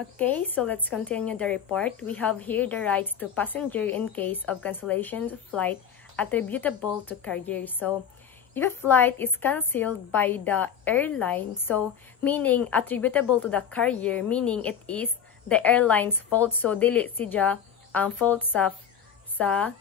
Okay, so let's continue the report. We have here the rights to passenger in case of cancellation of flight attributable to carrier. So, if a flight is cancelled by the airline, so meaning attributable to the carrier, meaning it is the airline's fault. So, dili siya ang fault sa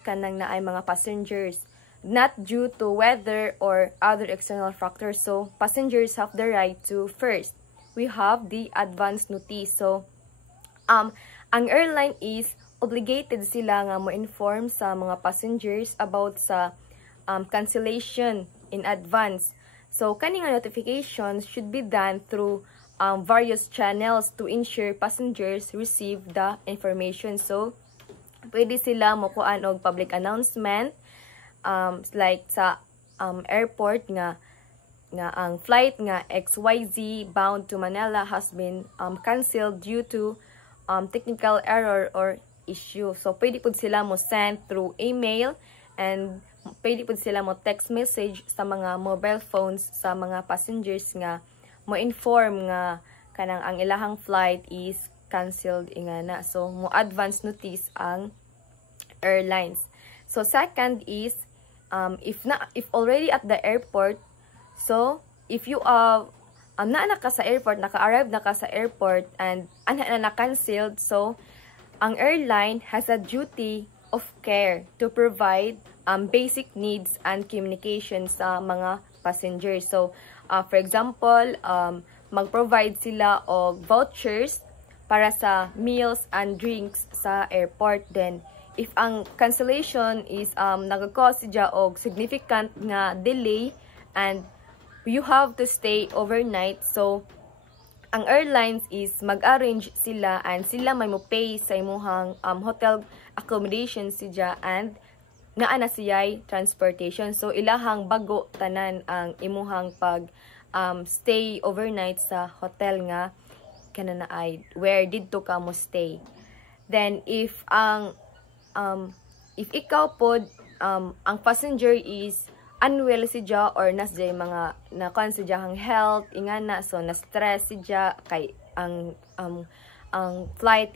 kanang naay mga passengers, not due to weather or other external factors. So, passengers have the right to first, we have the advance notice. So, ang airline is obligated sila nga mo-inform sa mga passengers about sa cancellation in advance. So, kani nga notifications should be done through various channels to ensure passengers receive the information. So, pwede sila mokuan og public announcement, like sa airport nga ang flight nga XYZ bound to Manila has been canceled due to technical error or issue. So, pwede po sila mo send through email and pwede po sila mo text message sa mga mobile phones sa mga passengers nga mo inform nga kanang ang ilahang flight is canceled ingana. So, mo advance notice ang airlines. So, second is if already at the airport, so if you na ka sa airport, naka-arrive na ka sa airport and na-cancelled, so ang airline has a duty of care to provide basic needs and communication sa mga passengers. So, for example, mag-provide sila og vouchers para sa meals and drinks sa airport. Then, if ang cancellation is nag-cause siya og significant nga delay and you have to stay overnight, so ang airlines is mag-arrange sila and sila may mo pay sa imuhang hotel accommodation siya and naa na siya'y transportation. So ilahang bago tanan ang imuhang pag stay overnight sa hotel nga kanana ay where didto ka mo stay. Then if if ikaw pod ang passenger is unwell siya or nasjay mga nakuan siya ang health ingana, so na stress siya kay ang flight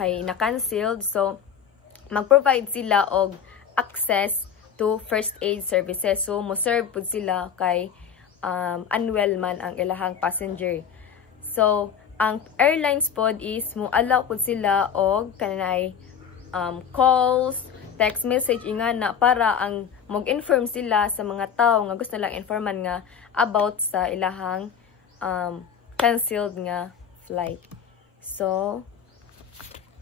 kay na canceled, so mag-provide sila og access to first aid services. So mo serve pud sila kay unwell man ang ilahang passenger. So ang airlines pod is mo allow pud sila og kanay calls, text message ingana para ang mag-inform sila sa mga tao nga gusto nilang informan nga about sa ilahang canceled nga flight. So,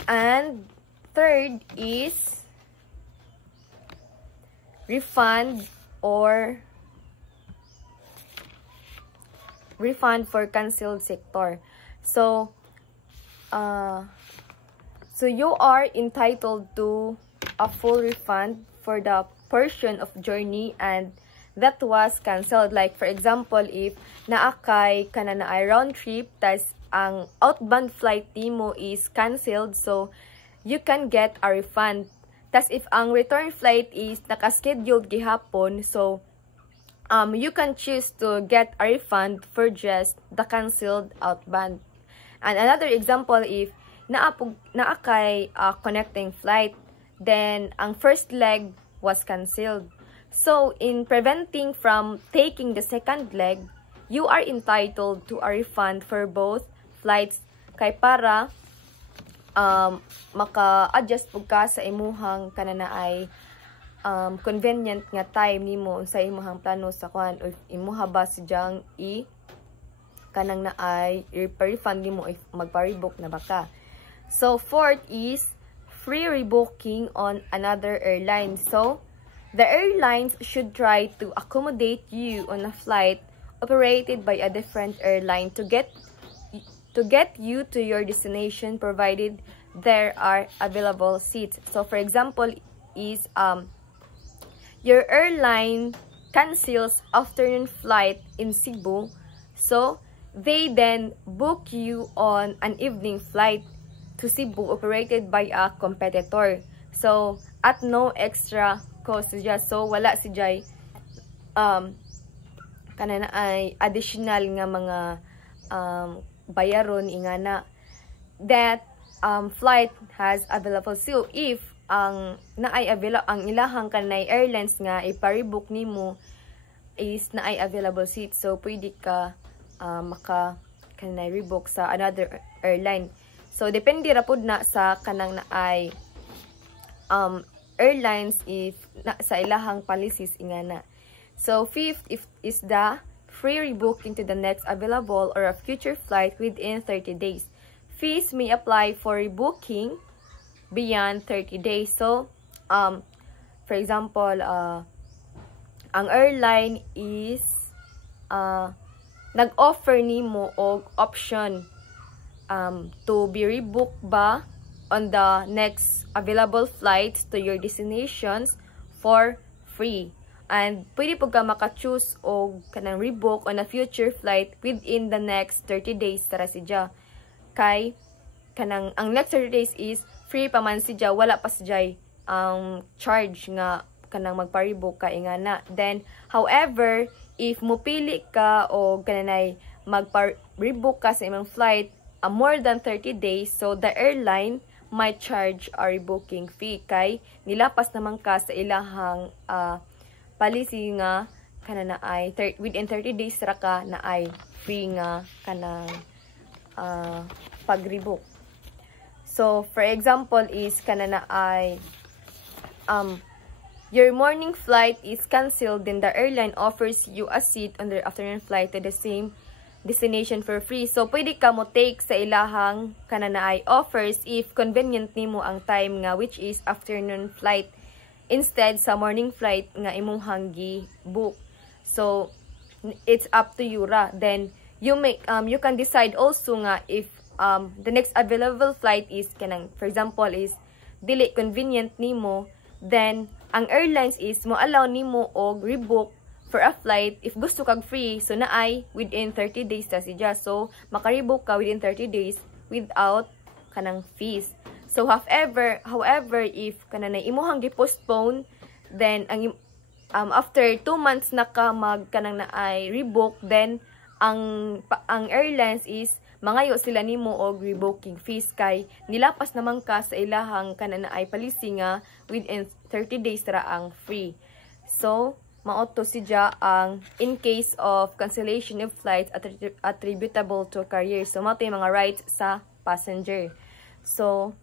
and third is refund for canceled sector. So, you are entitled to a full refund for the portion of journey and that was canceled. Like for example, if naakay kana na ay round trip tas ang outbound flight nimo is canceled, so you can get a refund. Tas if ang return flight is naka-scheduled gihapon, so you can choose to get a refund for just the canceled outbound. And another example, if naakay connecting flight, then ang first leg was canceled. So, in preventing from taking the second leg, you are entitled to a refund for both flights kay para maka-adjust pug ka sa imuhang kanana ay convenient nga time nimo sa imuhang plano sa kuan or imuha ba sidyang kanang na ay refund nimo if magpa-rebook na baka. So, fourth is free rebooking on another airline. So, the airlines should try to accommodate you on a flight operated by a different airline to get you to your destination, provided there are available seats. So, for example, is your airline cancels afternoon flight in Cebu, so they then book you on an evening flight to Cebu operated by a competitor. So, at no extra cost siya. So, wala siya kanana ay additional nga mga bayaron ingana. that flight has available. So if ang naay available ang ilahang kanay airlines nga iparebook nimo is naay available seat, so pwede ka maka kanay rebook sa another airline. So depende ra pud na sa kanang naay airlines if sa ilahang policies ingana. So fifth is the free rebooking to the next available or a future flight within 30 days. Fees may apply for rebooking beyond 30 days. So, for example, ang airline is nag-offer nimo og option to be rebooked ba on the next available flights to your destinations for free. And pwede po ka maka-choose og kanang rebook on a future flight within the next 30 days tara siya. Kay kanang ang next 30 days is free pa man siya, wala pa siya ang charge nga kanang magpa-rebook ka ingana. Then however, if mupili ka o kananay magpa-rebook ka sa imong flight more than 30 days, so the airline might charge a rebooking fee kay nilapas naman ka sa ilahang policy nga kana na ay within 30 days ra ka na ay free nga kanang pag-rebook. So for example is kana na ay your morning flight is canceled, then the airline offers you a seat on their afternoon flight to the same destination for free. So pwede ka mo take sa ilahang kana na ay offers if convenient nimo ang time nga which is afternoon flight instead sa morning flight nga imong hanggi book. So it's up to you ra. Then you can decide also nga if the next available flight is kanang for example is dili convenient nimo, then ang airlines is mo allow nimo og rebook for a flight if gusto kag free, so naay within 30 days ta siya. So maka-rebook ka within 30 days without kanang fees. So however if kanang imuhang gi-postpone, then ang after 2 months na ka mag kanang naay rebook, then ang airlines is mangayo sila nimo og rebooking fees kay nilapas naman ka sa ilahang kana na ay policy nga within 30 days ra ang free. So maoto siya ang in case of cancellation of flights attributable to carrier. So mao yung mga rights sa passenger. So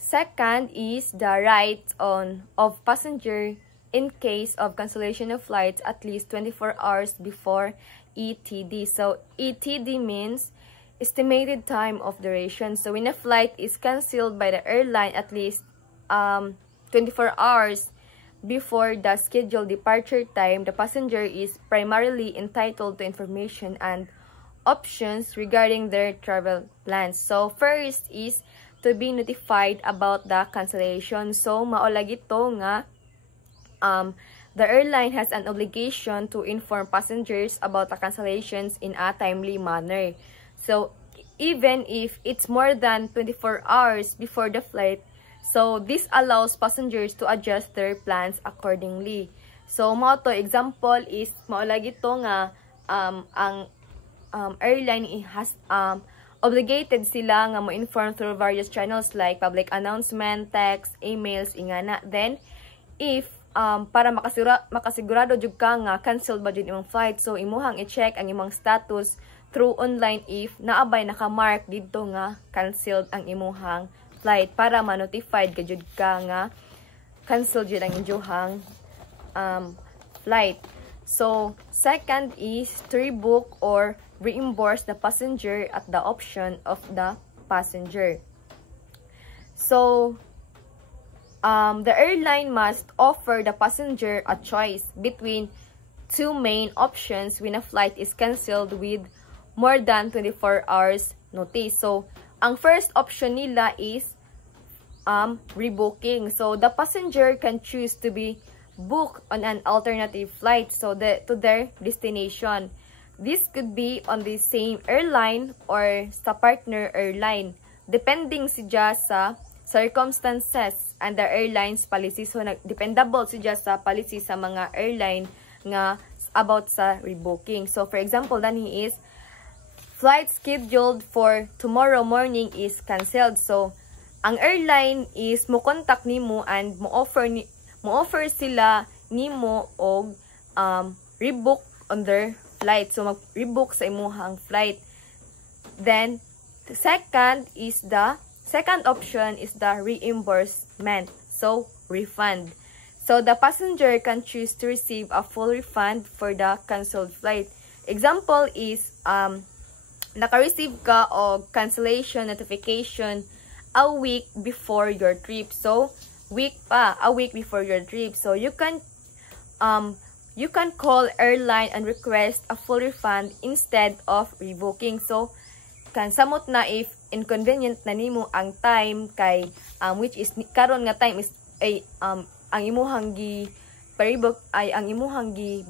second is the rights of passenger in case of cancellation of flights at least 24 hours before ETD. So ETD means estimated time of duration. So when a flight is cancelled by the airline at least 24 hours before the scheduled departure time, the passenger is primarily entitled to information and options regarding their travel plans. So first is to be notified about the cancellation. So maolag ito nga the airline has an obligation to inform passengers about the cancellations in a timely manner. So even if it's more than 24 hours before the flight, so this allows passengers to adjust their plans accordingly. So mao to example is maolag ito nga ang airline has obligated sila nga mo inform through various channels like public announcement, text, emails ingana. Then if para makasigurado jud ka nga canceled ba jud imong flight, so imuhang i-check ang imong status through online if naabay naka-mark didto nga canceled ang imuhang flight para ma-notified ka jud ka nga canceled jud ang inyong flight. So second is to rebook or reimburse the passenger at the option of the passenger. So the airline must offer the passenger a choice between two main options when a flight is cancelled with more than 24 hours notice. So ang first option nila is rebooking. So the passenger can choose to be booked on an alternative flight to their destination. This could be on the same airline or sa partner airline depending siya sa circumstances and the airline's policy. So dependable siya sa policy sa mga airline nga about sa rebooking. So for example, dani is flight scheduled for tomorrow morning is canceled. So ang airline is mo contact nimo and mo offer sila nimo og rebook on their flight. So mag-rebook sa imuhang flight. Then the second option is the reimbursement. So refund. So the passenger can choose to receive a full refund for the canceled flight. Example is naka-receive ka og cancellation notification a week before your trip. So a week before your trip. So you can call airline and request a full refund instead of revoking. So kan samot na if inconvenient na nimo ang time kay which is karon nga time is ang imuhang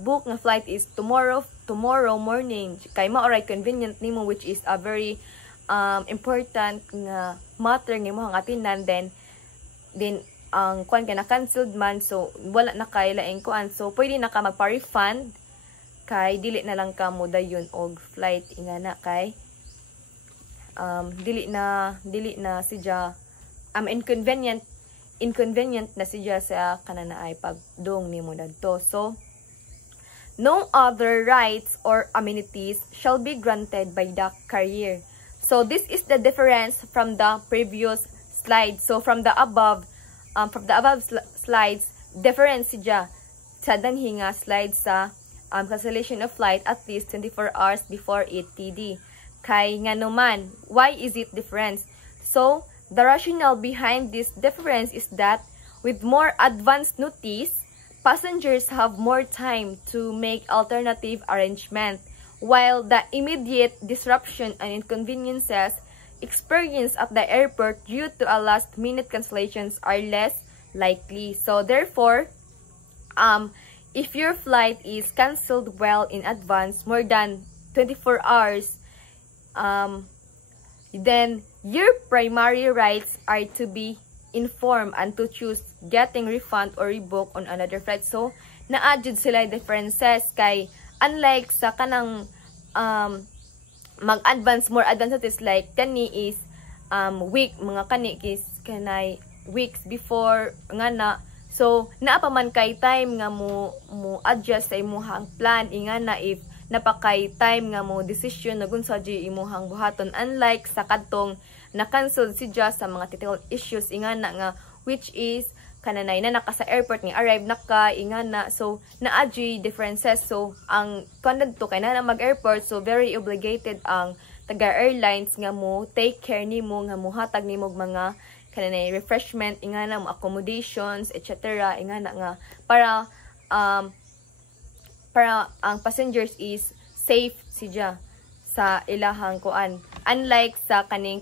book nga flight is tomorrow morning kay maoray convenient nimo, which is a very important nga matter nga imuhang atinan. Then ang kuan kay na canceled man, so wala na kay laing kuan, so pwede na ka magpa-refund kay dili na lang ka mo dayon og flight ingana kay dili na siya inconvenient na siya sa kananaay pagdong nimo dadto. So no other rights or amenities shall be granted by the carrier. So this is the difference from the previous slide. So from the above slides, difference siya sa danhi nga slide sa cancellation of flight at least 24 hours before it TD. Kay nga naman, why is it different? So the rationale behind this difference is that with more advanced notice, passengers have more time to make alternative arrangement, while the immediate disruption and inconveniences experienced at the airport due to a last-minute cancellations are less likely. So therefore, if your flight is cancelled well in advance, more than 24 hours, then your primary rights are to be informed and to choose getting refund or rebook on another flight. So na-adjud sila differences kay unlike sa kanang more advanced notice like kani is mga kani is kanay weeks before nga na. So naa pa man kay time nga mo adjust sa imuhang plan ingana if napakay time nga mo decision na gunsa di imuhang buhaton, unlike sa kadtong na-cancel siya sa mga technical issues ingana nga which is kananay na naka sa airport nga arrive naka ingana. So naa-adjust differences. So ang content to kay na mag-airport, so very obligated ang taga-airlines nga mo take care nimo nga muhatag nimo mga kananay refreshment ingana mo accommodations etc. ingana nga para ang passengers is safe siya sa ilahang kuan, unlike sa kani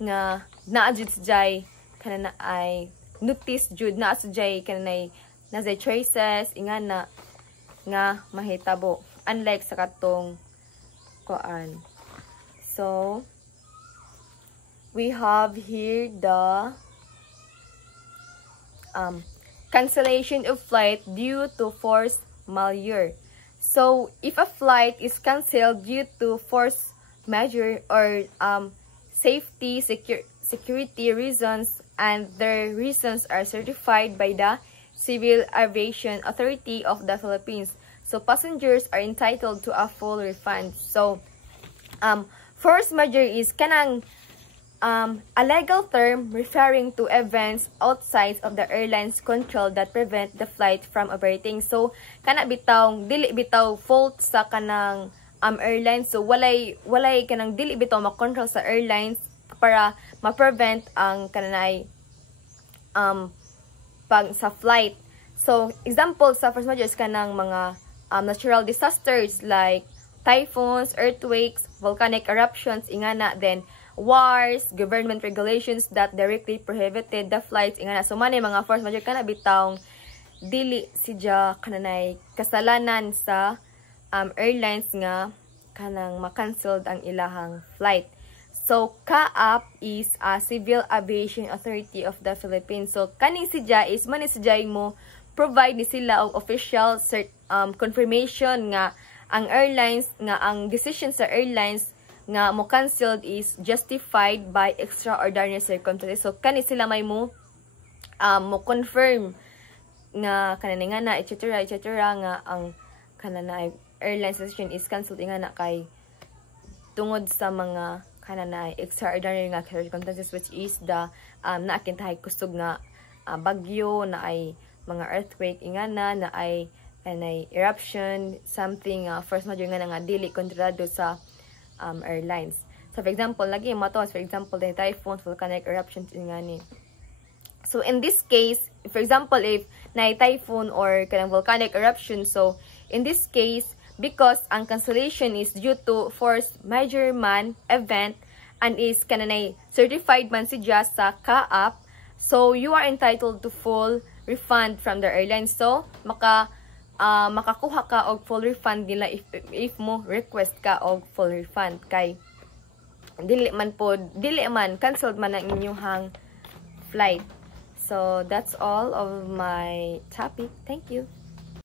nga naadjud siya kanana ay notice jud na sujay kanay nasay traces ingana nga mahitabo, unlike sa katong kuan. So we have here the cancellation of flight due to force majeure. So if a flight is cancelled due to force majeure or safety security reasons and their reasons are certified by the Civil Aviation Authority of the Philippines, so passengers are entitled to a full refund. So force majeure is kanang a legal term referring to events outside of the airline's control that prevent the flight from operating. So kana bitaw dili bitaw fault sa kanang airlines. So walay kanang dili bitaw makontrol sa airlines para ma-prevent ang kanay pag sa flight. So example sa force majeure kanang mga natural disasters like typhoons, earthquakes, volcanic eruptions ingana, then wars, government regulations that directly prohibited the flights ingana. So manay mga force majeure kana bitawng dili siya kananay kasalanan sa airlines nga kanang ma-canceled ang ilahang flight. So CAAP is a Civil Aviation Authority of the Philippines. So kaning siya is man siya mo provide ni sila og official confirmation nga ang airlines nga ang decision sa airlines nga mo canceled is justified by extraordinary circumstances. So kani sila may mo confirm nga kanani nga na etc. nga ang kanana airline session is canceled nga na kay tungod sa mga kanana extraordinary nga circumstances, which is the naakintahay kusog nga bagyo, na ay mga earthquake ingana, na ay eruption, something force majeure nga dili kontrolado sa airlines. So for example, lagi mo to, for example, the typhoons, volcanic eruptions ingani. So in this case, for example, if na typhoon or kanang volcanic eruption, so in this case, because ang cancellation is due to force majeure man event and is kananay certified man si just sa CAAP, so you are entitled to full refund from the airline. So makakuha ka og full refund nila if mo request ka og full refund, kay dili man canceled man ang inyong flight. So that's all of my topic. Thank you.